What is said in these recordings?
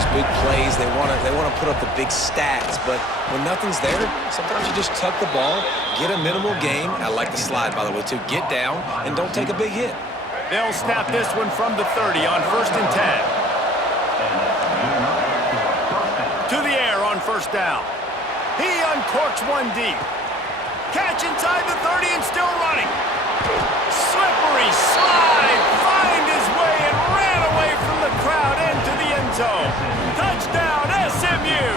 those big plays. They want to put up the big stats. But when nothing's there, sometimes you just tuck the ball, get a minimal gain. I like the slide, by the way, too. Get down and don't take a big hit. They'll snap this one from the 30 on 1st and 10. To the air on 1st down. He uncorks one deep. Catch inside the 30 and still running. Slippery slide. Find his way and ran away from the crowd into the end zone. Touchdown, SMU.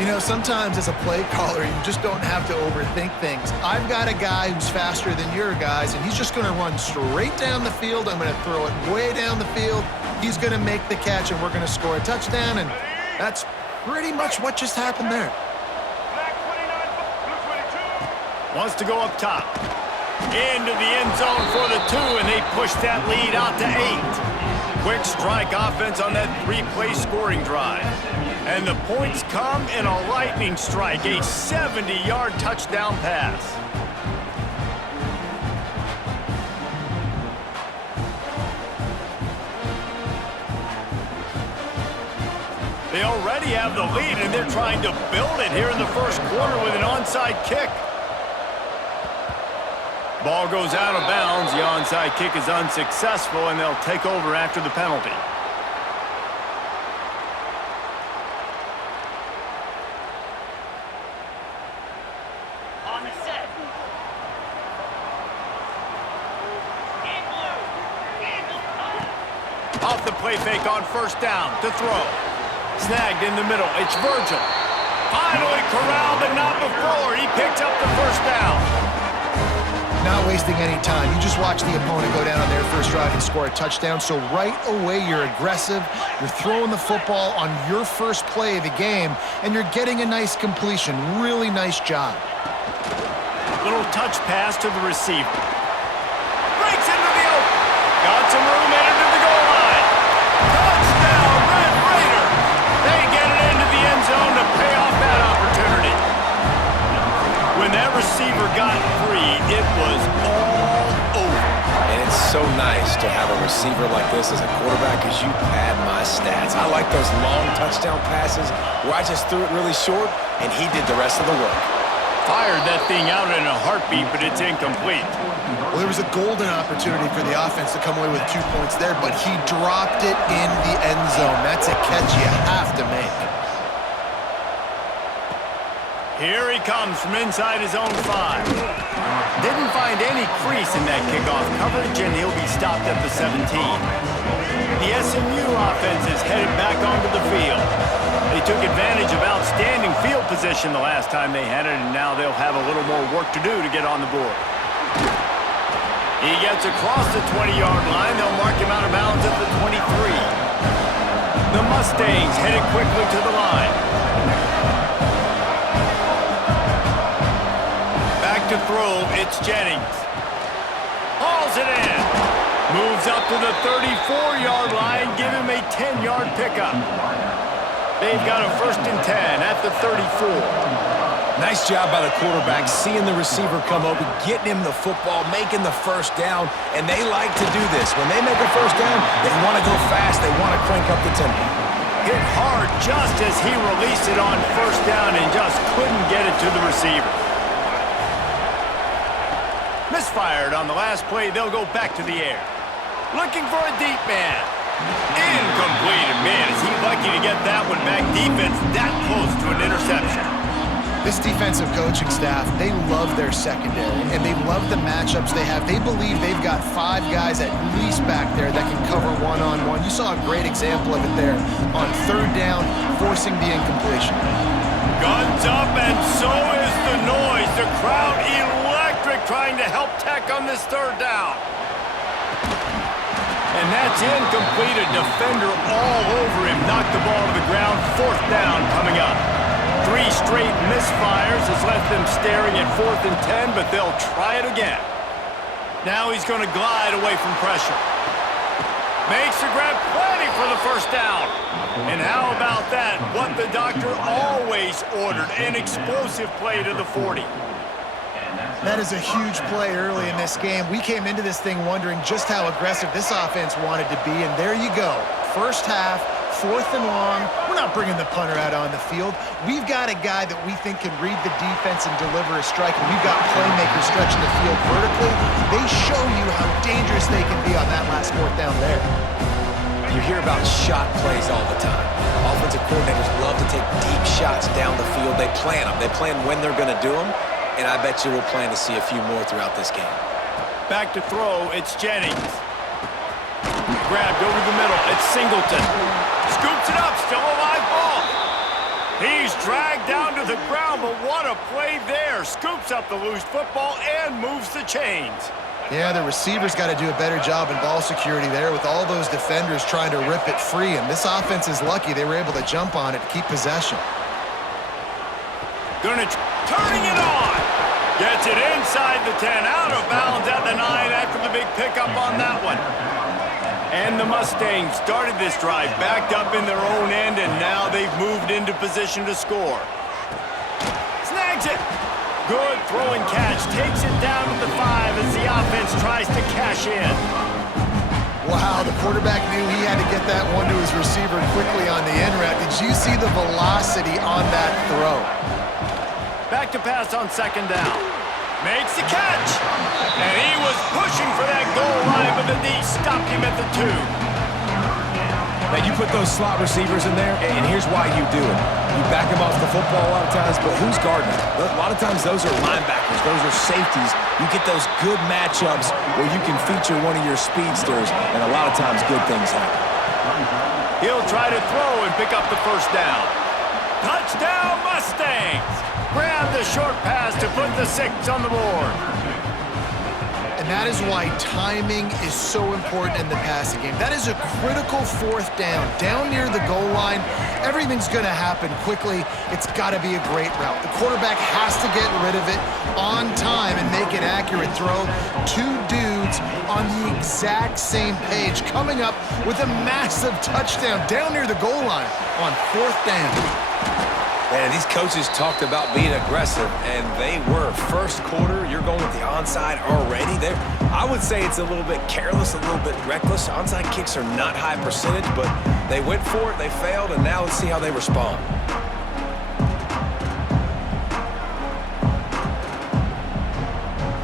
You know, sometimes as a play caller, you just don't have to overthink things. I've got a guy who's faster than your guys, and he's just going to run straight down the field. I'm going to throw it way down the field. He's going to make the catch, and we're going to score a touchdown, and that's pretty much what just happened there. Wants to go up top. Into the end zone for the 2, and they push that lead out to 8. Quick strike offense on that 3-play scoring drive. And the points come in a lightning strike, a 70-yard touchdown pass. They already have the lead, and they're trying to build it here in the first quarter with an onside kick. Ball goes out of bounds. The onside kick is unsuccessful, and they'll take over after the penalty. On the set. Off the play fake on 1st down to throw. Snagged in the middle. It's Virgil. Finally corralled, but not before. He picks up the 1st down. Not wasting any time. You just watch the opponent go down on their first drive and score a touchdown. So right away, you're aggressive. You're throwing the football on your first play of the game, and you're getting a nice completion. Really nice job. Little touch pass to the receiver. Breaks into the open. Got some room headed to the goal line. Touchdown, Red Raider. They get it into the end zone to pay off that opportunity. When that receiver got free, it was all over. And it's so nice to have a receiver like this as a quarterback because you pad my stats. I like those long touchdown passes where I just threw it really short and he did the rest of the work. Fired that thing out in a heartbeat, but it's incomplete. Well, there was a golden opportunity for the offense to come away with 2 points there, but he dropped it in the end zone. That's a catch you have to make. Here he comes from inside his own 5. Didn't find any crease in that kickoff coverage, and he'll be stopped at the 17. The SMU offense is headed back onto the field. They took advantage of outstanding field position the last time they had it, and now they'll have a little more work to do to get on the board. He gets across the 20-yard line. They'll mark him out of bounds at the 23. The Mustangs headed quickly to the line. To throw, it's Jennings. Hauls it in. Moves up to the 34-yard line. Give him a 10-yard pickup. They've got a 1st and 10 at the 34. Nice job by the quarterback, seeing the receiver come open, getting him the football, making the 1st down, and they like to do this. When they make a 1st down, they want to go fast. They want to crank up the tempo. Hit hard just as he released it on 1st down and just couldn't get it to the receiver. Misfired on the last play. They'll go back to the air. Looking for a deep man. Incomplete. And man, is he lucky to get that one back. Defense that close to an interception. This defensive coaching staff, they love their secondary, and they love the matchups they have. They believe they've got 5 guys at least back there that can cover one-on-one. You saw a great example of it there on 3rd down, forcing the incompletion. Guns up, and so is the noise. The crowd electric, trying to help Tech on this 3rd down. And that's incomplete. A defender all over him. Knocked the ball to the ground. 4th down coming up. 3 straight misfires has left them staring at 4th and 10, but they'll try it again. Now he's going to glide away from pressure. Makes the grab, plenty for the 1st down. And how about that? What the doctor always ordered, an explosive play to the 40. That is a huge play early in this game. We came into this thing wondering just how aggressive this offense wanted to be, and there you go. First half, 4th and long. We're not bringing the punter out on the field. We've got a guy that we think can read the defense and deliver a strike, and we've got playmakers stretching the field vertically. They show you how dangerous they can be on that last 4th down there. You hear about shot plays all the time. Offensive coordinators love to take deep shots down the field. They plan them. They plan when they're going to do them, and I bet you we'll plan to see a few more throughout this game. Back to throw, it's Jennings. Grabbed over the middle, it's Singleton. Scoops it up, still a live ball. He's dragged down to the ground, but what a play there. Scoops up the loose football and moves the chains. Yeah, the receivers got to do a better job in ball security there with all those defenders trying to rip it free, and this offense is lucky they were able to jump on it to keep possession. Turning it on. Gets it inside the 10, out of bounds at the 9 after the big pickup on that one. And the Mustangs started this drive backed up in their own end, and now they've moved into position to score. Snags it. Good throwing catch. Takes it down to the 5 as the offense tries to cash in. Wow, the quarterback knew he had to get that one to his receiver quickly on the end route. Did you see the velocity on that throw? Back to pass on 2nd down. Makes the catch. And he was pushing for that goal line, but the D stopped him at the 2. Now, you put those slot receivers in there, and here's why you do it. You back them off the football a lot of times, but who's guarding them? A lot of times those are linebackers. Those are safeties. You get those good matchups where you can feature one of your speedsters, and a lot of times good things happen. He'll try to throw and pick up the 1st down. Touchdown, Mustangs! Grab the short pass to put the 6 on the board. And that is why timing is so important in the passing game. That is a critical 4th down. Down near the goal line, everything's going to happen quickly. It's got to be a great route. The quarterback has to get rid of it on time and make an accurate throw. 2 dudes on the exact same page coming up with a massive touchdown down near the goal line on 4th down. Man, these coaches talked about being aggressive, and they were. First quarter, you're going with the onside already. I would say it's a little bit careless, a little bit reckless. Onside kicks are not high percentage, but they went for it, they failed, and now let's see how they respond.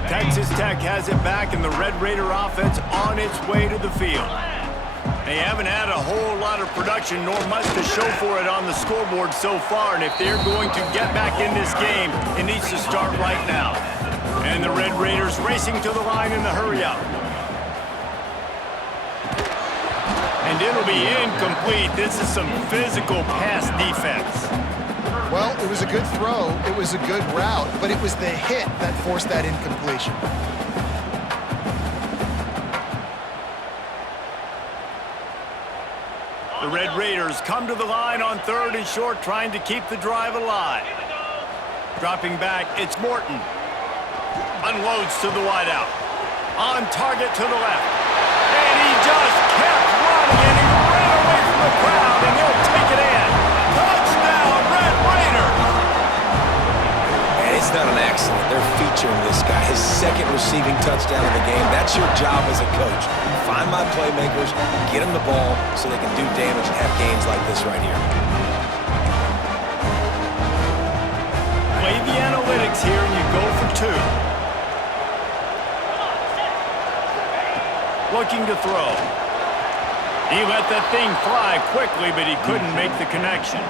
Texas Tech has it back, and the Red Raider offense on its way to the field. They haven't had a whole lot of production, nor much to show for it on the scoreboard so far, and if they're going to get back in this game, it needs to start right now. And the Red Raiders racing to the line in the hurry-up. And it'll be incomplete. This is some physical pass defense. Well, it was a good throw, it was a good route, but it was the hit that forced that incompletion. The Red Raiders come to the line on 3rd and short, trying to keep the drive alive. Dropping back, it's Morton. Unloads to the wideout. On target to the left. And he just kept running, and he ran away from the crowd, and he'll take it in. Touchdown, Red Raiders! And it's not an accident. They're featuring this guy. His 2nd receiving touchdown of the game. That's your job as a coach. Find my playmakers, get them the ball so they can do damage and have games like this right here. Play the analytics here, and you go for 2. Looking to throw. He let that thing fly quickly, but he couldn't make the connection.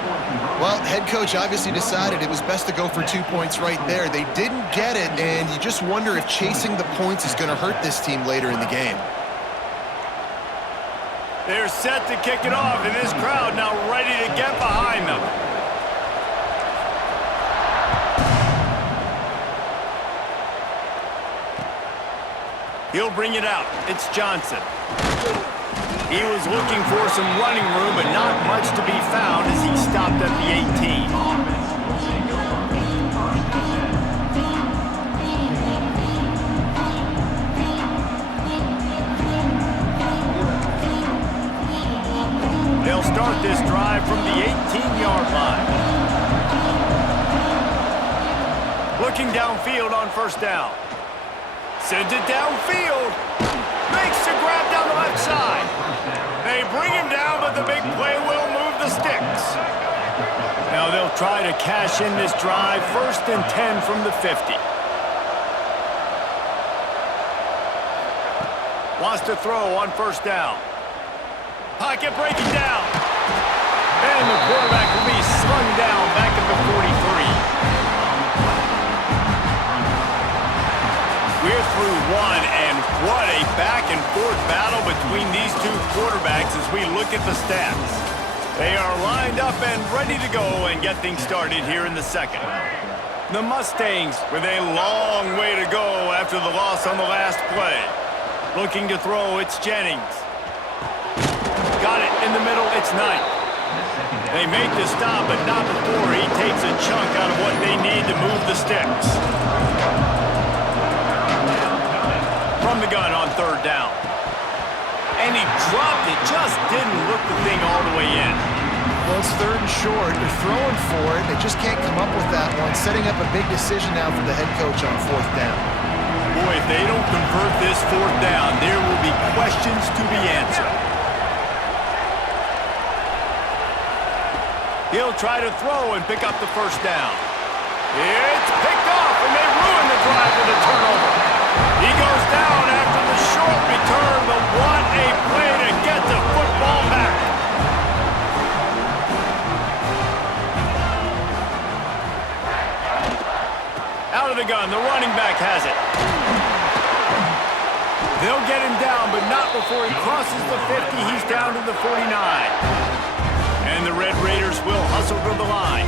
Well, head coach obviously decided it was best to go for 2 points right there. They didn't get it, and you just wonder if chasing the points is going to hurt this team later in the game. They're set to kick it off, and this crowd now ready to get behind them. He'll bring it out. It's Johnson. He was looking for some running room, but not much to be found as he stopped at the 18. They'll start this drive from the 18-yard line. Looking downfield on 1st down. Sends it downfield. Makes the grab down the left side. They bring him down, but the big play will move the sticks. Now they'll try to cash in this drive. 1st and 10 from the 50. Wants to throw on 1st down. Pocket breaking down. And the quarterback will be slung down back at the 43. We're through one, and what a back-and-forth battle between these two quarterbacks as we look at the stats. They are lined up and ready to go and get things started here in the second. The Mustangs with a long way to go after the loss on the last play. Looking to throw, it's Jennings. Got it in the middle, it's Knight. They make the stop, but not before he takes a chunk out of what they need to move the sticks. From the gun on 3rd down. And he dropped it, just didn't look the thing all the way in. Well, it's 3rd and short. They're throwing for it. They just can't come up with that one. Setting up a big decision now for the head coach on 4th down. Boy, if they don't convert this 4th down, there will be questions to be answered. He'll try to throw and pick up the 1st down. It's picked off, and they ruin the drive with a turnover. He goes down after the short return, but what a play to get the football back. Out of the gun, the running back has it. They'll get him down, but not before he crosses the 50. He's down to the 49. And the Red Raiders will hustle to the line.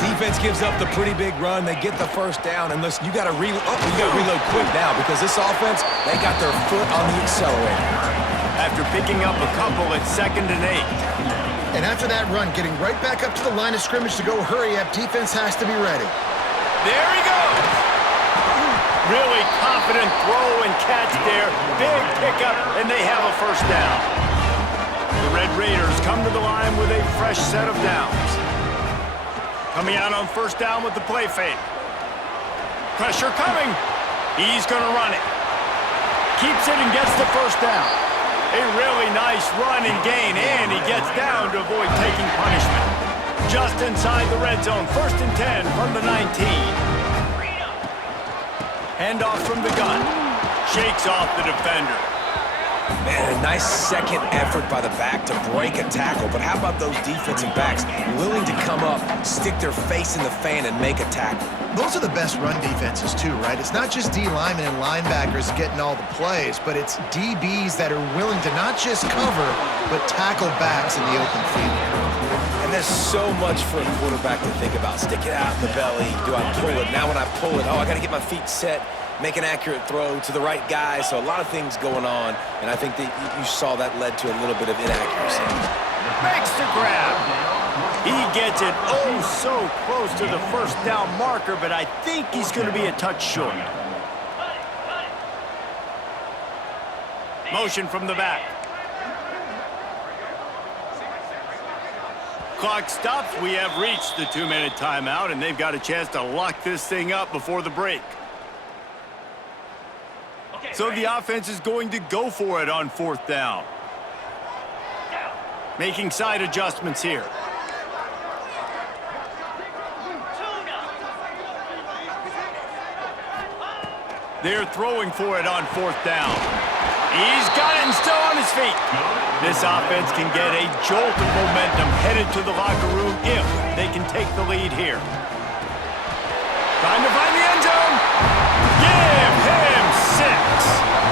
Defense gives up the pretty big run. They get the 1st down. And listen, you got to reload quick now because this offense, they got their foot on the accelerator. After picking up a couple at 2nd and 8. And after that run, getting right back up to the line of scrimmage to go hurry up, defense has to be ready. There he goes. Really confident throw and catch there. Big pickup, and they have a 1st down. The Red Raiders come to the line with a fresh set of downs. Coming out on 1st down with the play fake. Pressure coming. He's going to run it. Keeps it and gets the 1st down. A really nice run and gain, and he gets down to avoid taking punishment. Just inside the red zone, 1st and 10 from the 19. Handoff from the gun. Shakes off the defender. Man, a nice second effort by the back to break a tackle. But how about those defensive backs willing to come up, stick their face in the fan, and make a tackle? Those are the best run defenses too, right? It's not just D linemen and linebackers getting all the plays, but it's DBs that are willing to not just cover, but tackle backs in the open field. And there's so much for a quarterback to think about. Stick it out in the belly. Do I pull it? Now when I pull it, I got to get my feet set, make an accurate throw to the right guy. So a lot of things going on, and I think that you saw that led to a little bit of inaccuracy. Makes the grab. He gets it so close to the 1st down marker, but I think he's going to be a touch short. Motion from the back. Clock stops. We have reached the 2-minute timeout, and they've got a chance to lock this thing up before the break. So the offense is going to go for it on 4th down. Making side adjustments here. They're throwing for it on 4th down. He's got it and still on his feet. This offense can get a jolt of momentum headed to the locker room if they can take the lead here. Trying to find the end zone. Give him 6.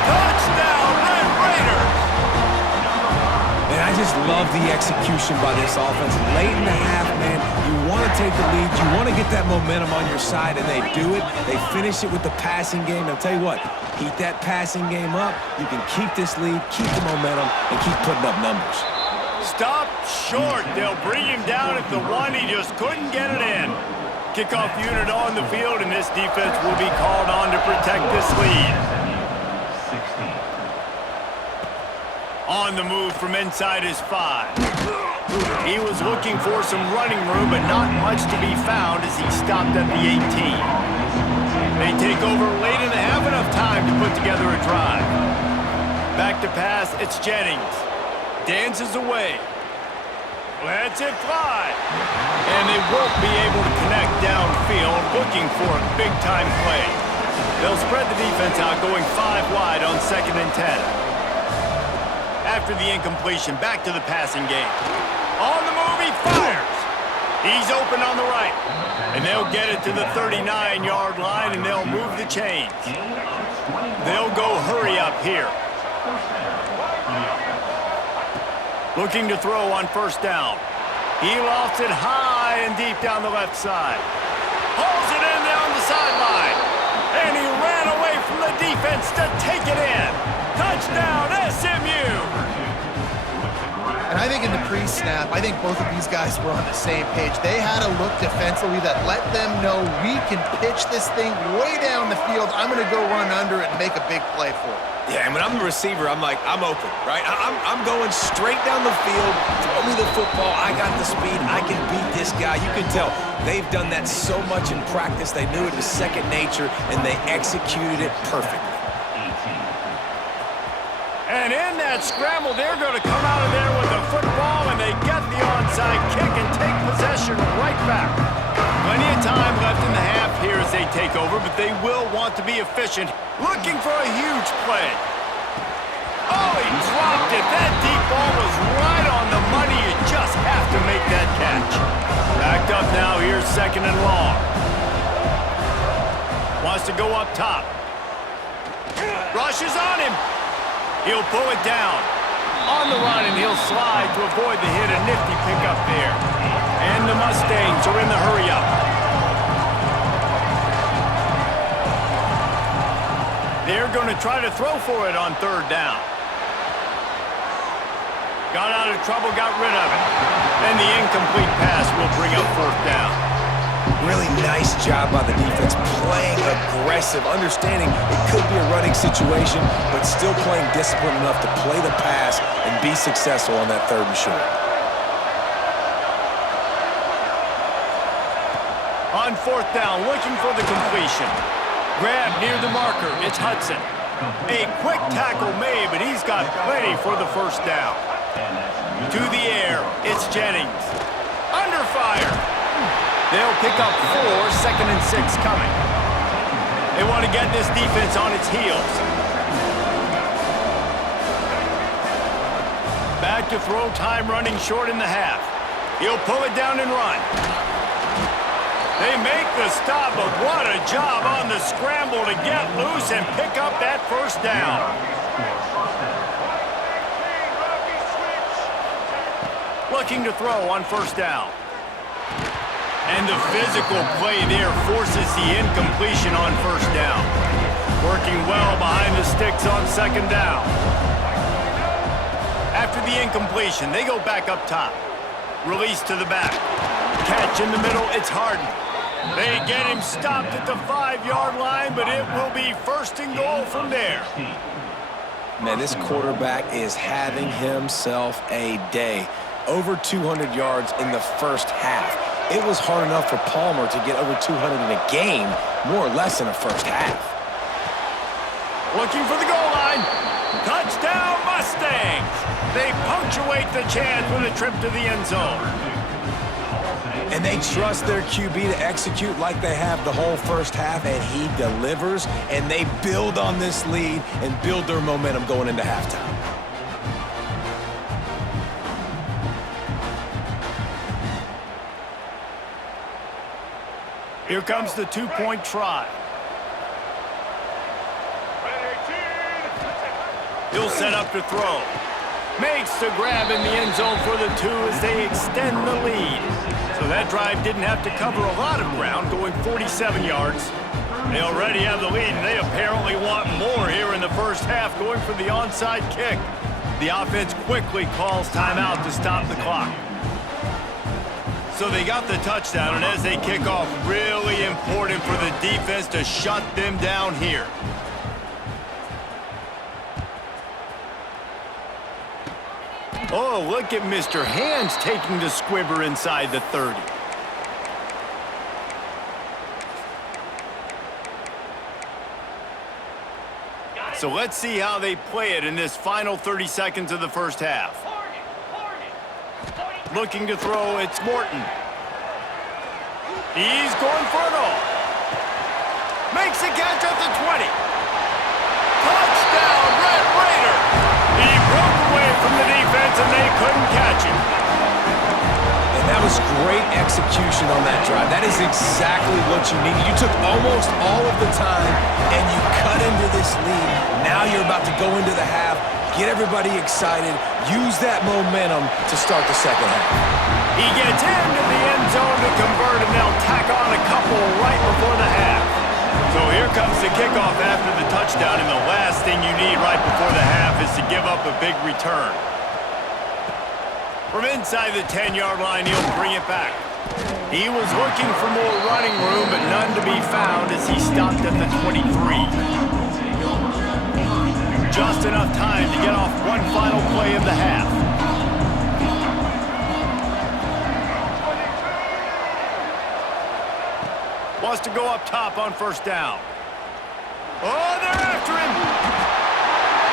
Touchdown, Red Raiders. And I just love the execution by this offense. Late in the half, man, you want to take the lead. You want to get that momentum on your side, and they do it. They finish it with the passing game. I'll tell you what, keep that passing game up. You can keep this lead, keep the momentum, and keep putting up numbers. Stop short. They'll bring him down at the 1. He just couldn't get it in. Kickoff unit on the field, and this defense will be called on to protect this lead. On the move from inside his 5. He was looking for some running room, but not much to be found as he stopped at the 18. They take over late in the half, enough time to put together a drive. Back to pass, it's Jennings. Dances away. Lets it fly. And they won't be able to connect downfield, looking for a big-time play. They'll spread the defense out, going 5 wide on 2nd and 10. After the incompletion, back to the passing game. On the move, he fires. He's open on the right. And they'll get it to the 39-yard line, and they'll move the chains. They'll go hurry up here. Looking to throw on 1st down. He lofts it high and deep down the left side. Pulls it in down the sideline. And he ran away from the defense to take it in. Touchdown, SMU! And I think in the pre-snap, I think both of these guys were on the same page. They had a look defensively that let them know we can pitch this thing way down the field. I'm going to go run under it and make a big play for it. Yeah, and when I'm the receiver, I'm like, I'm open, right? I'm going straight down the field. Throw me the football. I got the speed. I can beat this guy. You can tell they've done that so much in practice. They knew it was second nature, and they executed it perfectly. And in that scramble, they're going to come out of there with the football, and they get the onside kick and take possession right back. Plenty of time left in the half here as they take over, but they will want to be efficient, looking for a huge play. Oh, he dropped it. That deep ball was right on the money. You just have to make that catch. Backed up now. Here's 2nd and long. Wants to go up top. Rushes on him. He'll pull it down. On the run, and he'll slide to avoid the hit. A nifty pickup there. And the Mustangs are in the hurry-up. They're going to try to throw for it on 3rd down. Got out of trouble, got rid of it. And the incomplete pass will bring up 4th down. Really nice job by the defense, playing aggressive, understanding it could be a running situation, but still playing disciplined enough to play the pass and be successful on that 3rd and short. On 4th down, looking for the completion. Grab near the marker, it's Hudson. A quick tackle made, but he's got plenty for the 1st down. To the air, it's Jennings. Under fire. They'll pick up 4, 2nd and 6 coming. They want to get this defense on its heels. Back to throw, time running short in the half. He'll pull it down and run. They make the stop, but what a job on the scramble to get loose and pick up that 1st down. Looking to throw on 1st down. And the physical play there forces the incompletion on 1st down. Working well behind the sticks on 2nd down. After the incompletion, they go back up top. Release to the back. Catch in the middle, it's Harden. They get him stopped at the 5-yard line, but it will be 1st and goal from there. Man, this quarterback is having himself a day. Over 200 yards in the 1st half. It was hard enough for Palmer to get over 200 in a game, more or less in a 1st half. Looking for the goal line. Touchdown, Mustangs! They punctuate the chance with a trip to the end zone. And they trust their QB to execute like they have the whole 1st half, and he delivers, and they build on this lead and build their momentum going into halftime. Here comes the 2-point try. He'll set up to throw. Makes the grab in the end zone for the 2 as they extend the lead. So that drive didn't have to cover a lot of ground, going 47 yards. They already have the lead, and they apparently want more here in the 1st half, going for the onside kick. The offense quickly calls timeout to stop the clock. So they got the touchdown, and as they kick off, really important for the defense to shut them down here. Oh, look at Mr. Hands taking the squibber inside the 30. So let's see how they play it in this final 30 seconds of the 1st half. Target, 42. Looking to throw, it's Morton. He's going for it all. Makes a catch at the 20. Touchdown, Red Raiders! He broke away from the defense and they couldn't catch him. And that was great execution on that drive. That is exactly what you needed. You took almost all of the time and you cut into this lead. Now you're about to go into the half, get everybody excited, use that momentum to start the second half. He gets into the end zone to convert, and they'll tack on a couple right before the half. So here comes the kickoff after the touchdown, and the last thing you need right before the half is to give up a big return. From inside the 10-yard line, he'll bring it back. He was looking for more running room, but none to be found as he stopped at the 23. Just enough time to get off one final play of the half. Wants to go up top on first down. Oh, they're after him.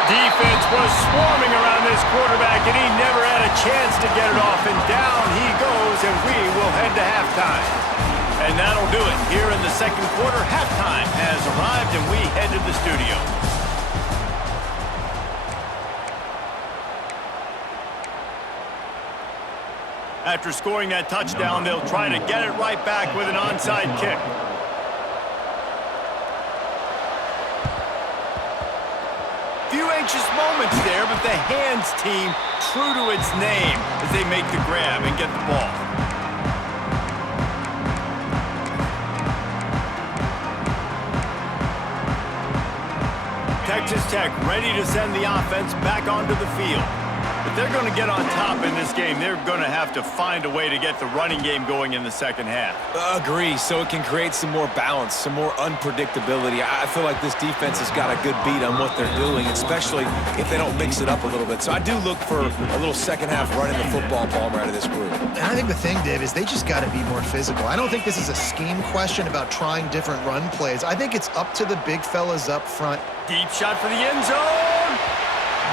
Defense was swarming around this quarterback, and he never had a chance to get it off. And down he goes, and we will head to halftime. And that'll do it. Here in the second quarter, halftime has arrived, and we head to the studio. After scoring that touchdown, they'll try to get it right back with an onside kick. Few anxious moments there, but the hands team true to its name as they make the grab and get the ball. Texas Tech ready to send the offense back onto the field. If they're going to get on top in this game, they're going to have to find a way to get the running game going in the second half. Agree, so it can create some more balance, some more unpredictability. I feel like this defense has got a good beat on what they're doing, especially if they don't mix it up a little bit. So I do look for a little second half running the football ball out of this group. And I think the thing, Dave, is they just got to be more physical. I don't think this is a scheme question about trying different run plays. I think it's up to the big fellas up front. Deep shot for the end zone.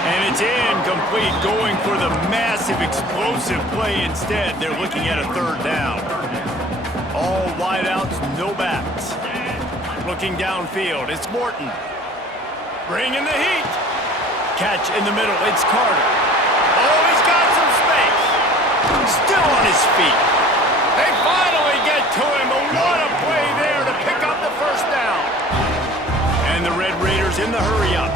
And it's incomplete, going for the massive explosive play instead. They're looking at a third down. All wideouts, no backs. Looking downfield, it's Morton. Bringing the heat. Catch in the middle, it's Carter. Oh, he's got some space. Still on his feet. They finally get to him, but what a play there to pick up the first down. And the Red Raiders in the hurry-up.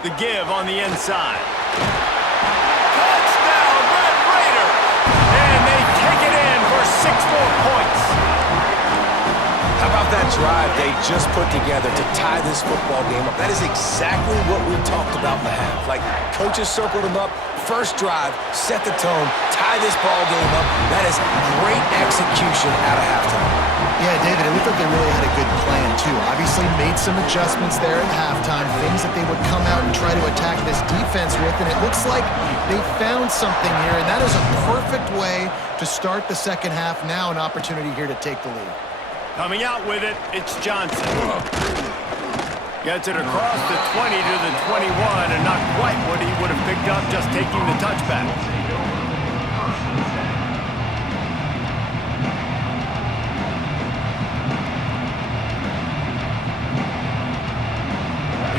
The give on the inside. Touchdown, Red Raiders! And they take it in for 6 more points. How about that drive they just put together to tie this football game up? That is exactly what we talked about in the half. Like, coaches circled them up, first drive, set the tone, tie this ball game up. That is great execution out of halftime. Yeah, David, it looked like they really had a good plan, too. Obviously made some adjustments there at halftime, things that they would come out and try to attack this defense with, and it looks like they found something here, and that is a perfect way to start the second half. Now an opportunity here to take the lead. Coming out with it, it's Johnson. Gets it across the 20 to the 21, and not quite what he would have picked up just taking the touchback.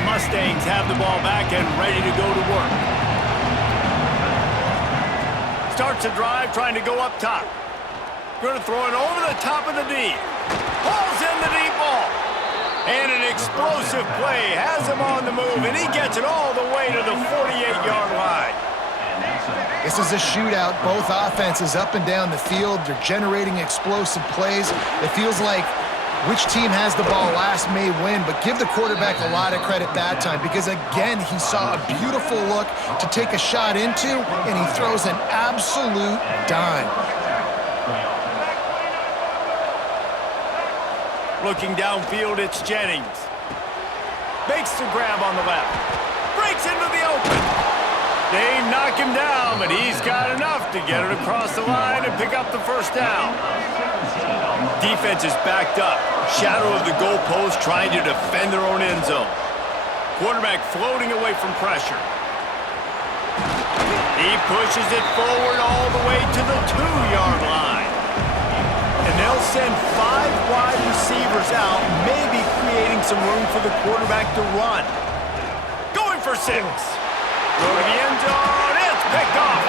Mustangs have the ball back and ready to go to work. Starts a drive trying to go up top. Going to throw it over the top of the D. Pulls in the deep ball. And an explosive play has him on the move, and he gets it all the way to the 48-yard line. This is a shootout. Both offenses up and down the field. They're generating explosive plays. It feels like which team has the ball last may win, but give the quarterback a lot of credit that time because, again, he saw a beautiful look to take a shot into, and he throws an absolute dime. Looking downfield, it's Jennings. Makes the grab on the left. Breaks into the open. They knock him down, but he's got enough to get it across the line and pick up the first down. Defense is backed up. Shadow of the goalpost trying to defend their own end zone. Quarterback floating away from pressure. He pushes it forward all the way to the 2-yard line. And they'll send 5 wide receivers out, maybe creating some room for the quarterback to run. Going for 6. Throw to the end zone. It's picked off.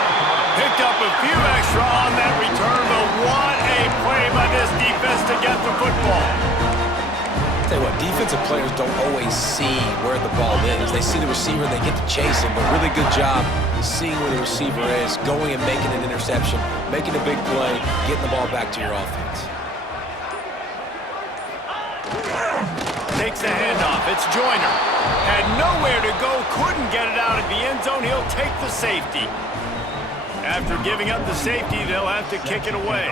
Picked up a few extra on that return, but what a play by this defense to get the football. Tell you what, defensive players don't always see where the ball is. They see the receiver, they get to chase him, but really good job seeing where the receiver is, going and making an interception, making a big play, getting the ball back to your offense. Takes the handoff. It's Joyner. Had nowhere to go, couldn't get it out of the end zone. He'll take the safety. After giving up the safety, they'll have to kick it away.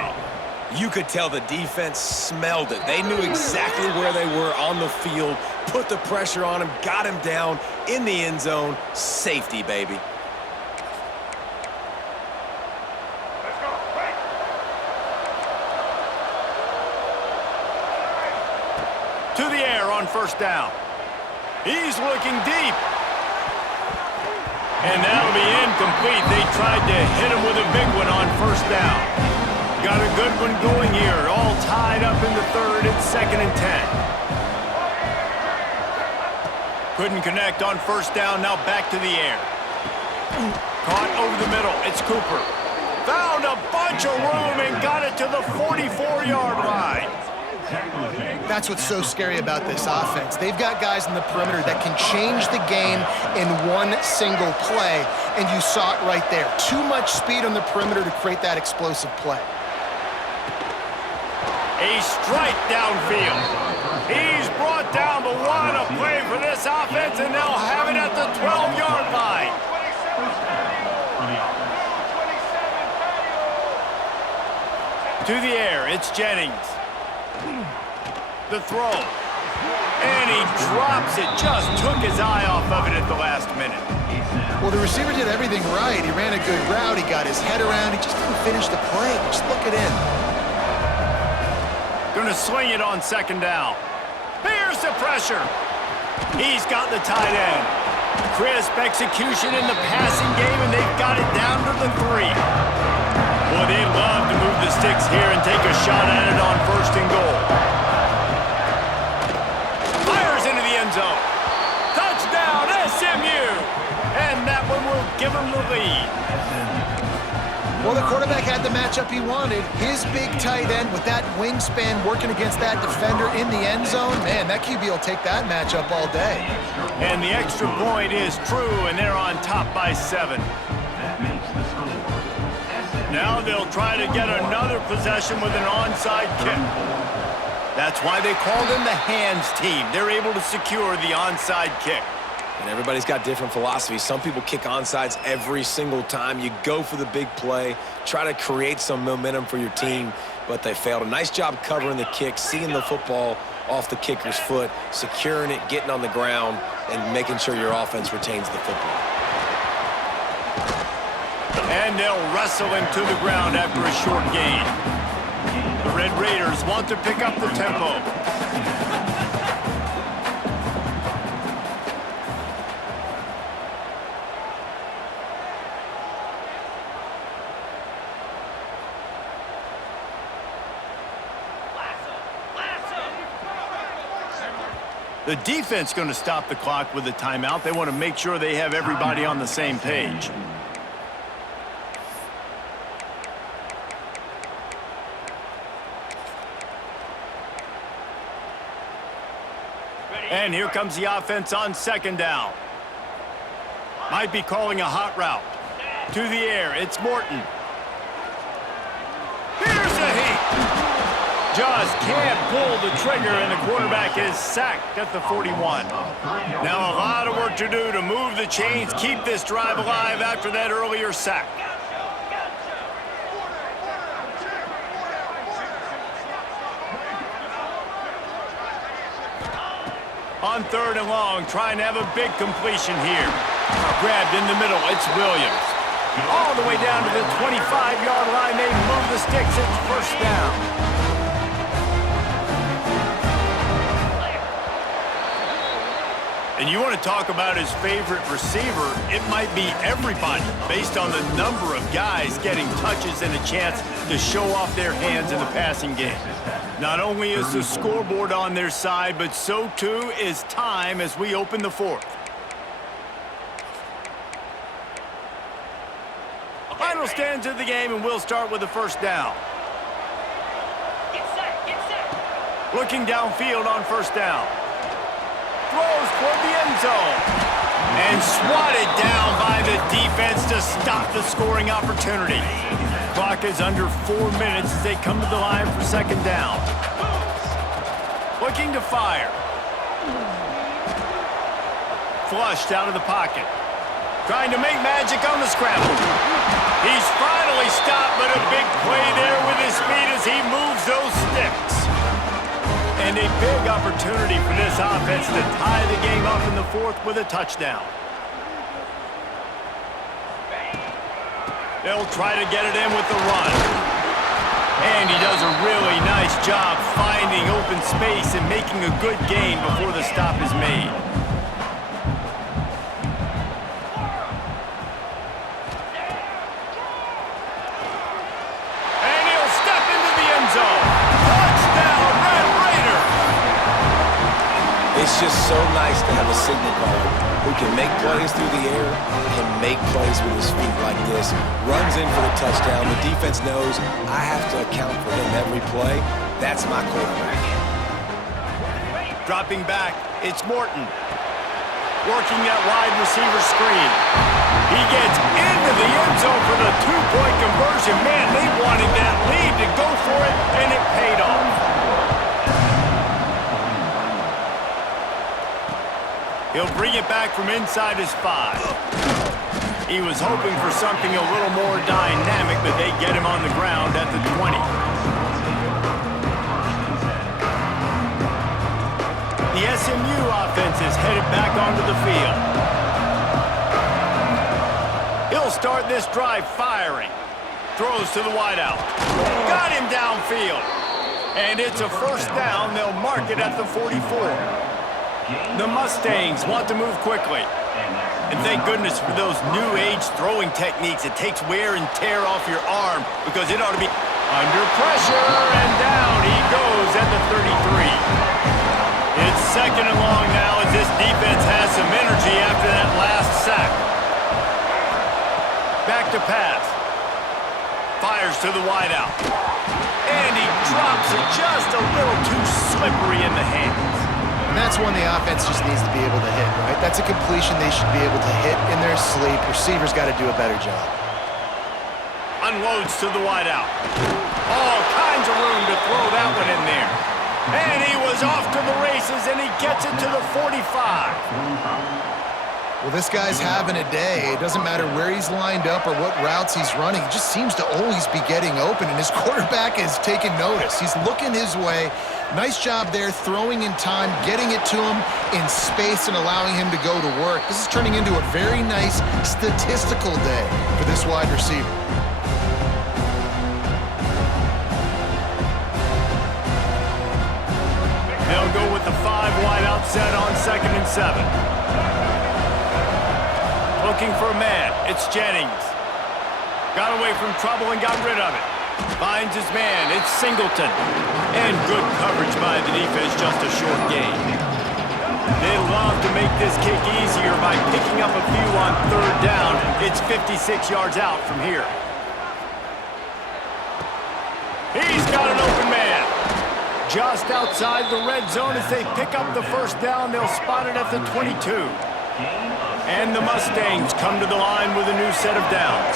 You could tell the defense smelled it. They knew exactly where they were on the field, put the pressure on him, got him down in the end zone. Safety, baby. To the air on first down. He's looking deep. And that'll be incomplete. They tried to hit him with a big one on first down. Got a good one going here. All tied up in the third. It's 2nd and 10. Couldn't connect on first down. Now back to the air. Caught over the middle. It's Cooper. Found a bunch of room and got it to the 44-yard line. That's what's so scary about this offense. They've got guys in the perimeter that can change the game in one single play, and you saw it right there. Too much speed on the perimeter to create that explosive play. A strike downfield. He's brought down, but what a play for this offense, and they'll have it at the 12-yard line. To the air, it's Jennings. The throw. And he drops it. Just took his eye off of it at the last minute. Well, the receiver did everything right. He ran a good route. He got his head around. He just didn't finish the play. Just look it in. Gonna swing it on 2nd down. Here's the pressure. He's got the tight end. Crisp execution in the passing game, and they've got it down to the 3. Boy, they'd love to move the sticks here and take a shot at it on 1st and goal. Fires into the end zone. Touchdown, SMU! And that one will give them the lead. Well, the quarterback had the matchup he wanted. His big tight end with that wingspan working against that defender in the end zone. Man, that QB will take that matchup all day. And the extra point is true, and they're on top by 7. Now they'll try to get another possession with an onside kick. That's why they call them the hands team. They're able to secure the onside kick. And everybody's got different philosophies. Some people kick onside every single time. You go for the big play, try to create some momentum for your team, but they failed. A nice job covering the kick, seeing the football off the kicker's foot, securing it, getting on the ground, and making sure your offense retains the football. And they'll wrestle him to the ground after a short gain. The Red Raiders want to pick up the tempo. The defense going to stop the clock with a timeout. They want to make sure they have everybody on the same page. And here comes the offense on 2nd down. Might be calling a hot route. To the air, it's Morton. Here's a heat. Just can't pull the trigger, and the quarterback is sacked at the 41. Now a lot of work to do to move the chains, keep this drive alive after that earlier sack. On 3rd and long, trying to have a big completion here. Grabbed in the middle, it's Williams. All the way down to the 25-yard line, they move the sticks, it's first down. And you want to talk about his favorite receiver, it might be everybody based on the number of guys getting touches and a chance to show off their hands in the passing game. Not only is the scoreboard on their side, but so too is time as we open the fourth. Final stands of the game, and we'll start with the first down. Get set, get set. Looking downfield on first down. Throws toward the end zone. And swatted down by the defense to stop the scoring opportunity. Clock is under 4 minutes as they come to the line for second down. Looking to fire. Flushed out of the pocket. Trying to make magic on the scramble. He's finally stopped, but a big play there with his feet as he moves those sticks. And a big opportunity for this offense to tie the game up in the fourth with a touchdown. They'll try to get it in with the run. And he does a really nice job finding open space and making a good gain before the stop is made. And he'll step into the end zone. Touchdown, Red Raiders! It's just so nice to have a signal caller who can make plays through the air and make plays with his feet like this. Runs in for the touchdown. The defense knows I have to account for him every play. That's my quarterback. Dropping back, it's Morton. Working that wide receiver screen. He gets into the end zone for the two-point conversion. Man, they wanted that lead to go for it, and it paid off. He'll bring it back from inside his 5. He was hoping for something a little more dynamic, but they get him on the ground at the 20. The SMU offense is headed back onto the field. He'll start this drive firing. Throws to the wideout. Got him downfield. And it's a first down. They'll mark it at the 44. The Mustangs want to move quickly. And thank goodness for those new age throwing techniques. It takes wear and tear off your arm because it ought to be under pressure, and down he goes at the 33. It's second and long now as this defense has some energy after that last sack. Back to pass. Fires to the wideout. And he drops it just a little too slippery in the hands. And that's one the offense just needs to be able to hit, right? That's a completion they should be able to hit in their sleep. Receivers got to do a better job. Unloads to the wideout. All kinds of room to throw that one in there. And he was off to the races, and he gets it to the 45. Well, this guy's having a day. It doesn't matter where he's lined up or what routes he's running. He just seems to always be getting open, and his quarterback is taking notice. He's looking his way. Nice job there, throwing in time, getting it to him in space and allowing him to go to work. This is turning into a very nice statistical day for this wide receiver. They'll go with the 5 wide out set on 2nd and 7. Looking for a man. It's Jennings. Got away from trouble and got rid of it. Finds his man. It's Singleton. And good coverage by the defense, just a short gain. They love to make this kick easier by picking up a few on 3rd down. It's 56 yards out from here. He's got an open man. Just outside the red zone as they pick up the first down. They'll spot it at the 22. And the Mustangs come to the line with a new set of downs.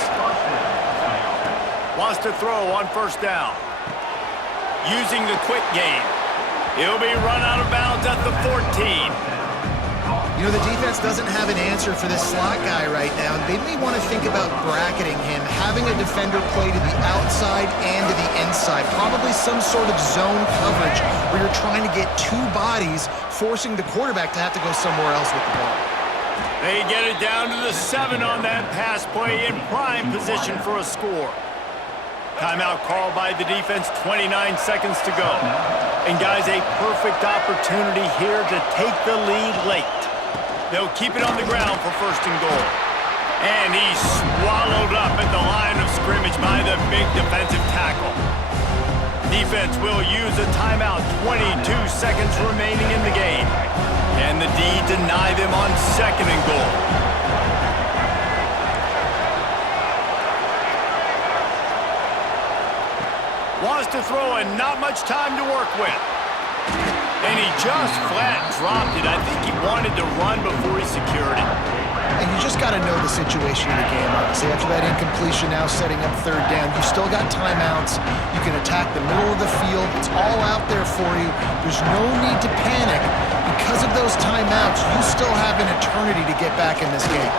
Wants to throw on first down. Using the quick game. He'll be run out of bounds at the 14. You know, the defense doesn't have an answer for this slot guy right now. They may want to think about bracketing him, having a defender play to the outside and to the inside. Probably some sort of zone coverage where you're trying to get 2 bodies, forcing the quarterback to have to go somewhere else with the ball. They get it down to the 7 on that pass play, in prime position for a score. Timeout called by the defense, 29 seconds to go. And guys, a perfect opportunity here to take the lead late. They'll keep it on the ground for 1st and goal. And he's swallowed up at the line of scrimmage by the big defensive tackle. Defense will use a timeout, 22 seconds remaining in the game. Can the D deny them on 2nd and goal? Wants to throw and not much time to work with. And he just flat dropped it. I think he wanted to run before he secured it. And you just got to know the situation of the game, obviously. After that incompletion, now setting up 3rd down, you still got timeouts. You can attack the middle of the field. It's all out there for you. There's no need to panic. Because of those timeouts, you still have an eternity to get back in this game.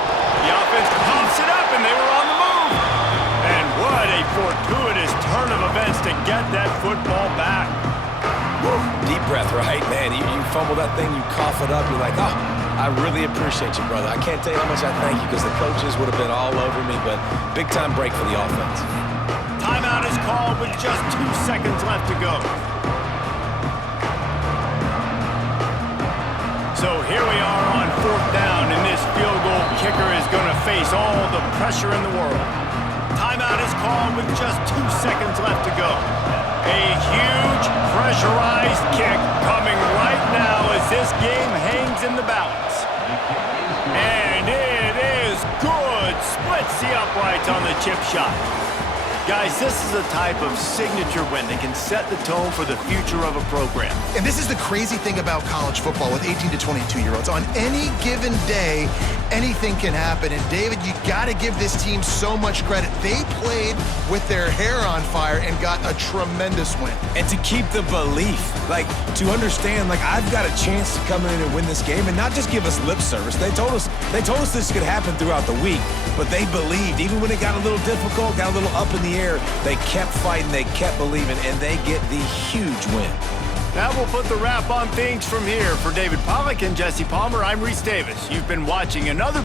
The offense pumps it up, and they were on the move. And what a fortuitous turn of events to get that football back. Woo. Deep breath, right? Man, you fumble that thing, you cough it up, you're like, oh, I really appreciate you, brother. I can't tell you how much I thank you because the coaches would have been all over me, but big-time break for the offense. Timeout is called with just 2 seconds left to go. So here we are on 4th down, and this field goal kicker is going to face all the pressure in the world. Timeout is called with just 2 seconds left to go. A huge pressurized kick coming right now as this game hangs in the balance. And it is good. Splits the uprights on the chip shot. Guys, this is a type of signature win that can set the tone for the future of a program. And this is the crazy thing about college football with 18 to 22-year-olds. On any given day, anything can happen. And David, you got to give this team so much credit. They played with their hair on fire and got a tremendous win. And to keep the belief, like to understand, like I've got a chance to come in and win this game and not just give us lip service. They told us this could happen throughout the week, but they believed. Even when it got a little difficult, got a little up in the air, they kept fighting, they kept believing, and they get the huge win. That will put the wrap on things from here. For David Pollack and Jesse Palmer, I'm Reese Davis. You've been watching another